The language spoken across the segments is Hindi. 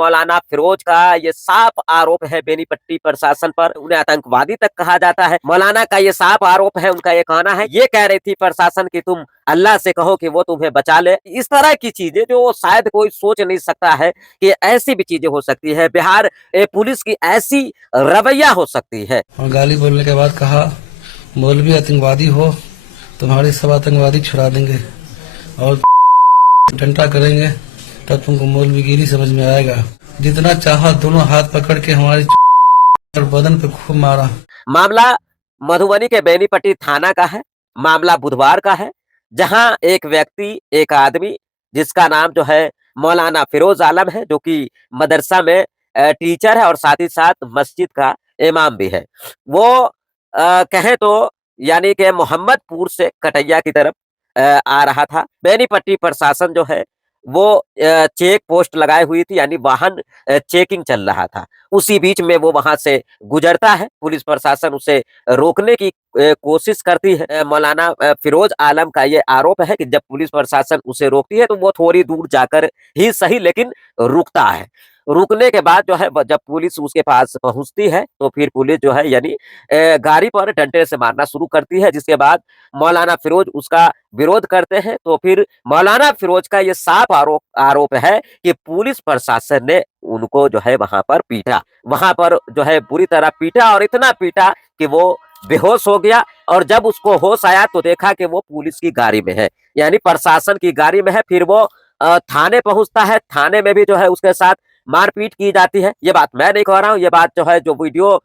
मौलाना फिरोज का ये साफ आरोप है बेनीपट्टी प्रशासन पर। उन्हें आतंकवादी तक कहा जाता है। मौलाना का ये साफ आरोप है। उनका ये कहना है, ये कह रही थी प्रशासन कि तुम अल्लाह से कहो कि वो तुम्हें बचा ले। इस तरह की चीजें जो शायद कोई सोच नहीं सकता है कि ऐसी भी चीजें हो सकती है। बिहार पुलिस की ऐसी रवैया हो सकती है। और गाली बोलने के बाद कहा, मौलवी आतंकवादी हो, तुम्हारी सब आतंकवादी छुड़ा देंगे और डंडा करेंगे तब तुमको मौलवीगिरी समझ में आएगा। जितना चाहा दोनों हाथ पकड़ के हमारी बदन पे खूब मारा। मामला मधुबनी के बेनीपट्टी थाना का है। मामला बुधवार का है, जहां एक व्यक्ति, एक आदमी जिसका नाम जो है मौलाना फिरोज आलम है, जो कि मदरसा में टीचर है और साथ ही साथ मस्जिद का इमाम भी है। वो कहें तो यानी कि मोहम्मदपुर से कटैया की तरफ आ रहा था। बेनीपट्टी प्रशासन जो है वो चेक पोस्ट लगाई हुई थी, यानी वाहन चेकिंग चल रहा था। उसी बीच में वो वहां से गुजरता है। पुलिस प्रशासन उसे रोकने की कोशिश करती है। मौलाना फिरोज आलम का ये आरोप है कि जब पुलिस प्रशासन उसे रोकती है तो वो थोड़ी दूर जाकर ही सही लेकिन रुकता है। रुकने के बाद जो है जब पुलिस उसके पास पहुंचती है तो फिर पुलिस जो है यानी गाड़ी पर डंडे से मारना शुरू करती है। जिसके बाद मौलाना फिरोज उसका विरोध करते हैं। तो फिर मौलाना फिरोज का ये साफ आरोप है कि पुलिस प्रशासन ने उनको जो है वहां पर पीटा, वहां पर जो है बुरी तरह पीटा और इतना पीटा कि वो बेहोश हो गया। और जब उसको होश आया तो देखा कि वो पुलिस की गाड़ी में है, यानी प्रशासन की गाड़ी में है। फिर वो थाने पहुंचता है। थाने में भी जो है उसके साथ मारपीट की जाती है। ये बात मैं नहीं कह रहा हूँ, ये बात जो है जो वीडियो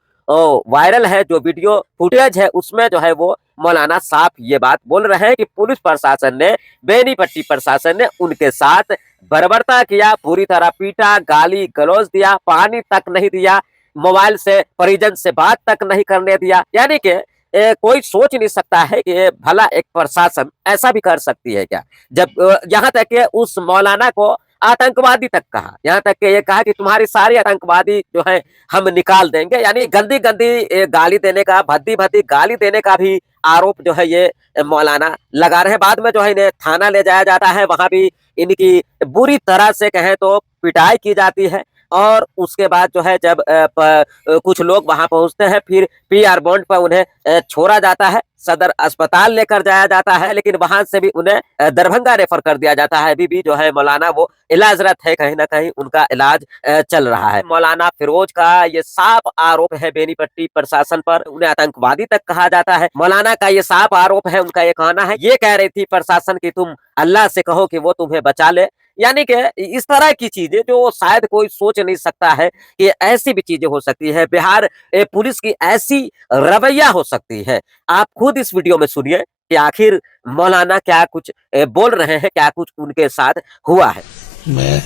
वायरल है, जो वीडियो फुटेज है, उसमें जो है वो मौलाना साफ ये बात बोल रहे हैं कि पुलिस प्रशासन ने, बेनीपट्टी प्रशासन ने उनके साथ बर्बरता किया, पूरी तरह पीटा, गाली गलौज दिया, पानी तक नहीं दिया, मोबाइल से परिजन से बात तक नहीं करने दिया। यानी कि कोई सोच नहीं सकता है कि भला एक प्रशासन ऐसा भी कर सकती है क्या। जब यहाँ तक कि उस मौलाना को आतंकवादी तक कहा, यहाँ तक कि ये कहा कि तुम्हारी सारी आतंकवादी जो है हम निकाल देंगे। यानी गंदी गंदी गाली देने का, भद्दी भद्दी गाली देने का भी आरोप जो है ये मौलाना लगा रहे हैं। बाद में जो है इन्हें थाना ले जाया जाता है, वहां भी इनकी बुरी तरह से कहें तो पिटाई की जाती है। और उसके बाद जो है जब कुछ लोग वहां पहुंचते हैं, फिर पीआर बॉन्ड पर उन्हें छोड़ा जाता है, सदर अस्पताल लेकर जाया जाता है, लेकिन वहां से भी उन्हें दरभंगा रेफर कर दिया जाता है। अभी भी जो है मौलाना वो इलाजरत है, कहीं ना कहीं उनका इलाज चल रहा है। मौलाना फिरोज का ये साफ आरोप है बेनीपट्टी प्रशासन पर। उन्हें आतंकवादी तक कहा जाता है। मौलाना का ये साफ आरोप है। उनका ये कहना है, ये कह रही थी प्रशासन की तुम अल्लाह से कहो कि वो तुम्हें बचा ले। यानी कि इस तरह की चीजें जो शायद कोई सोच नहीं सकता है कि ऐसी भी चीजें हो सकती है। बिहार पुलिस की ऐसी रवैया हो सकती है। आप खुद इस वीडियो में सुनिए कि आखिर मौलाना क्या कुछ बोल रहे हैं, क्या कुछ उनके साथ हुआ है। मैं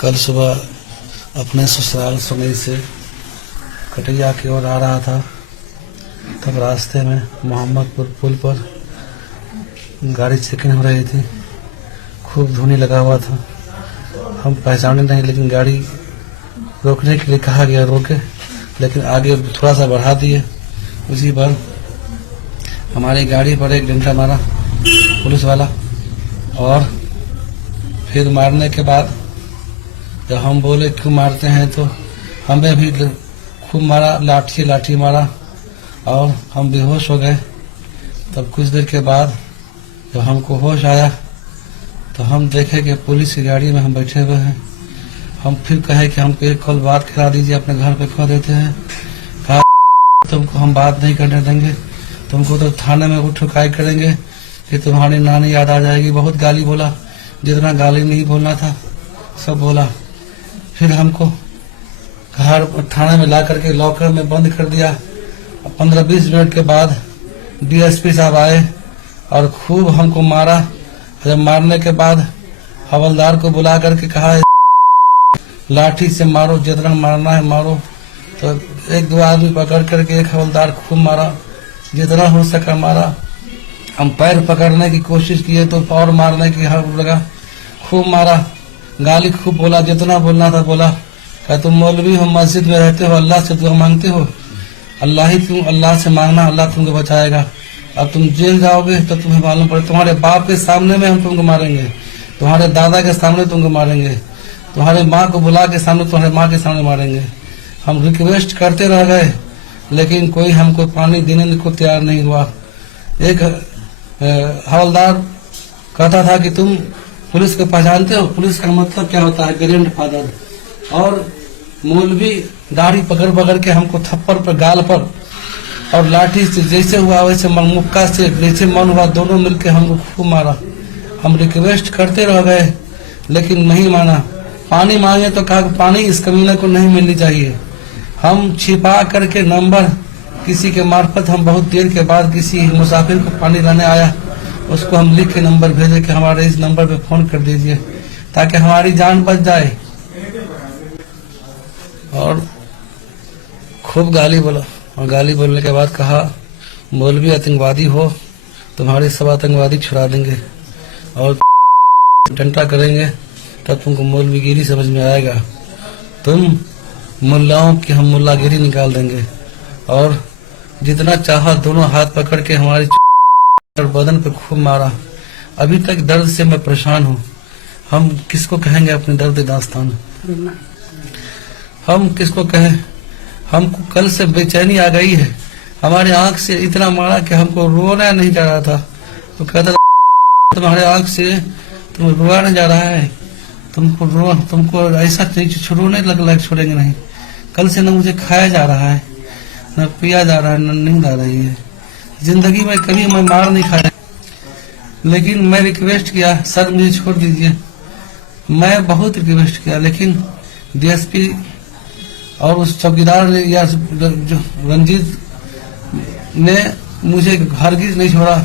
कल सुबह अपने ससुराल सुनई से कटैया की ओर आ रहा था, तब रास्ते में मोहम्मदपुर पुल पर गाड़ी चेकिंग हो रही थी। खूब धुनी लगा हुआ था। हम पहचाने नहीं, लेकिन गाड़ी रोकने के लिए कहा गया, रोके, लेकिन आगे थोड़ा सा बढ़ा दिए। उसी पर हमारी गाड़ी पर एक डंडा मारा पुलिस वाला, और फिर मारने के बाद जब हम बोले क्यों मारते हैं, तो हमें भी खूब मारा, लाठी मारा और हम बेहोश हो गए। तब कुछ देर के बाद जब हमको होश आया तो हम देखे कि पुलिस की गाड़ी में हम बैठे हुए हैं। हम फिर कहे कि हमको एक कॉल बात करा दीजिए, अपने घर पे खो देते हैं। कहा तुमको हम बात नहीं करने देंगे, तुमको तो थाने में उठकाई करेंगे कि तुम्हारी नानी याद आ जाएगी। बहुत गाली बोला, जितना गाली नहीं बोलना था सब बोला। फिर हमको घर थाने में ला करके लॉकर में बंद कर दिया। 15-20 मिनट के बाद डीएसपी साहब आए और खूब हमको मारा। जब मारने के बाद हवलदार को बुला करके कहा लाठी से मारो, जितना मारना है मारो। तो 1-2 आदमी पकड़ करके एक हवलदार खूब मारा, जितना हो सका मारा। हम पैर पकड़ने की कोशिश किए तो और मारने की लगा, खूब मारा, गाली खूब बोला, जितना बोलना था बोला। क्या तुम मौलवी हो, मस्जिद में रहते हो, अल्लाह से दुआ मांगते हो, अल्लाह से मांगना, अल्लाह तुमको बचाएगा। अब तुम जेल जाओगे तो तुम्हें मालूम पड़े, तुम्हारे बाप के सामने में हम तुमको मारेंगे, तुम्हारे दादा के सामने तुमको मारेंगे। तुम्हारे माँ को बुला के सामने, तुम्हारे माँ के सामने मारेंगे। हम रिक्वेस्ट करते रह गए, लेकिन कोई हमको पानी देने को तैयार नहीं हुआ। एक हवलदार कहता था कि तुम पुलिस को पहचानते हो? पुलिस का मतलब क्या होता है? Grand father. और मौलवी दाढ़ी पकड़ पकड़ के हमको थप्पड़ पर, गाल पर और लाठी से जैसे हुआ वैसे, मुक्का से जैसे मन हुआ, दोनों मिलकर हमको खूब मारा। हम रिक्वेस्ट करते रह गए, लेकिन नहीं माना। पानी मांगे तो कहा पानी इस कमीने को नहीं मिलनी चाहिए। हम छिपा करके नंबर किसी के मार्फत, हम बहुत देर के बाद किसी मुसाफिर को पानी लाने आया, उसको हम लिख के नंबर भेजे कि हमारे इस नंबर पे फोन कर दीजिए ताकि हमारी जान बच जाए। और खूब गाली बोला, और गाली बोलने के बाद कहा मौलवी आतंकवादी हो, तुम्हारे सब आतंकवादी छुड़ा देंगे और डंडा करेंगे, तब तुमको मौलवीगिरी समझ में आएगा। तुम मुल्लाओं की हम मुल्लागिरी निकाल देंगे। और जितना चाहा दोनों हाथ पकड़ के हमारी बदन पे खूब मारा। अभी तक दर्द से मैं परेशान हूँ। हम किसको कहेंगे अपने दर्द दास्तान? हम किसको कहें? हमको कल से बेचैनी आ गई है। हमारे आंख से इतना मारा कि हमको रोना नहीं जा रहा था। तो कहता तुम्हारे आंख से तुम रोआ नहीं जा रहा है, तुमको ऐसा रोने लग छोड़ेंगे नहीं। कल से न मुझे खाया जा रहा है, न पिया जा रहा है, न नींद आ रही है। जिंदगी में कभी मैं मार नहीं खाया, लेकिन मैं रिक्वेस्ट किया सर मुझे छोड़ दीजिए। मैं बहुत रिक्वेस्ट किया, लेकिन डीएसपी और उस चौकीदार ने या जो रंजीत ने मुझे हरगिज नहीं छोड़ा।